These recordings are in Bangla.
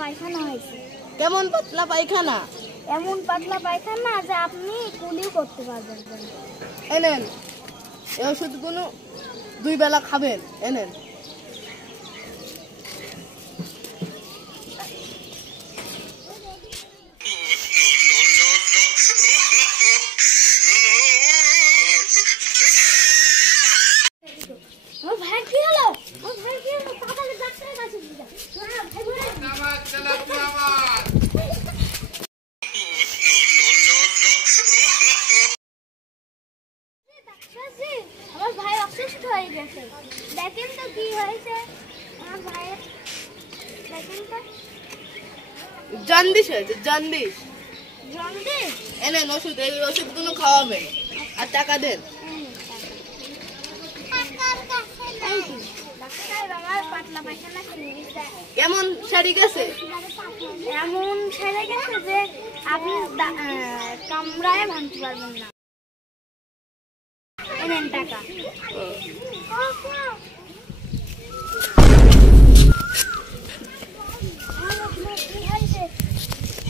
পায়খানা হয়েছে। কেমন পাতলা পায়খানা? এমন পাতলা পায়খানা যে আপনি কুলিও করতে পারবেন না। এনেন, এই ওষুধগুলো 2 বেলা খাবেন। এনেন। আমার ভাই কি হলো? আমার ভাই কি হলো? তাড়াতাড়ি ডাক্তারের কাছে নিয়ে যাও। নামাজ চালাবো আমার। ডাক্তারজি, আমার ভাই অসুস্থ হয়ে গেছে। দেখেন তো কি হয়েছে আমার ভাইয়ের। দেখেন তো। জন্ডিস হয়েছে, জন্ডিস। জন্ডিস? এনেন ওষুধ, এই ওষুধগুলো খাওয়াবেন আর টাকা দেন। ডাক্তার, আমার পাতলা পায়খানা সেরে কেমন সারি গেছে? এমন সেরে গেছে যে আপনি কামড়ায় ভাঙতে পারবেন না। এনেন টাকা।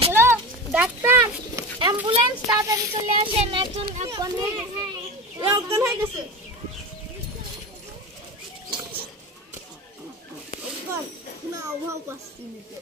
হ্যালো ডাক্তার, অ্যাম্বুলেন্স তাড়াতাড়ি চলে আসেন, একজন অজ্ঞান হয়ে গেছে। না, অভাব পাচ্ছি নিতে।